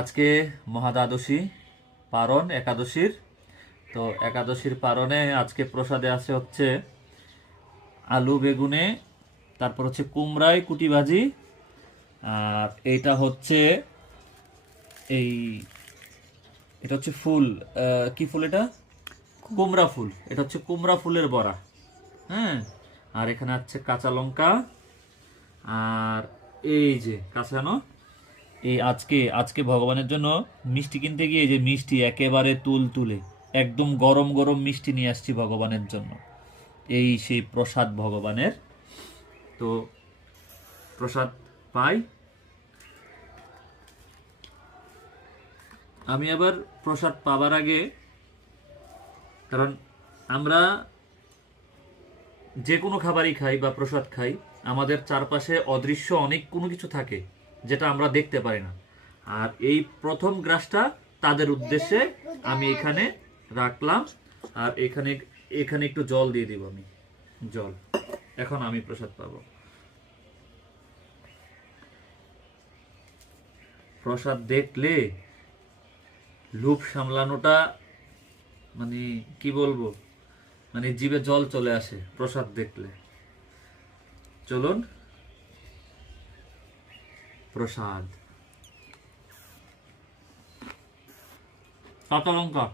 আজকে মহাদ্বাদশী পারণ একাদশীর। তো একাদশীর পারণে আজকে প্রসাদে আছে হচ্ছে আলু বেগুনে, তারপর হচ্ছে কুমড়ায় কুটি ভাজি, আর এইটা হচ্ছে এই এটা হচ্ছে ফুল, কি ফুল এটা? কুমড়া ফুল। এটা হচ্ছে কুমড়া ফুলের বড়া। হ্যাঁ, আর এখানে আছে কাঁচা লঙ্কা, আর এই যে কাঁচানো এই আজকে আজকে ভগবানের জন্য মিষ্টি কিনতে গিয়ে এই যে মিষ্টি একেবারে তুল তুলে একদম গরম গরম মিষ্টি নিয়ে আসছি ভগবানের জন্য। এই সেই প্রসাদ ভগবানের। তো প্রসাদ পাই। আমি আবার প্রসাদ পাবার আগে, কারণ আমরা যে কোনো খাবারই খাই বা প্রসাদ খাই, আমাদের চারপাশে অদৃশ্য অনেক কোনো কিছু থাকে যেটা আমরা দেখতে পারি না। আর এই প্রথম গ্রাসটা তাদের উদ্দেশ্যে আমি এখানে রাখলাম। আর এখানে এখানে একটু জল দিয়ে দিব আমি। জল। এখন আমি প্রসাদ পাবো। প্রসাদ দেখলে লোভ সামলানোটা, মানে কি বলবো, মানে জিভে জল চলে আসে প্রসাদ দেখলে। চলুন, প্রসাদ। কাঁচা লঙ্কা।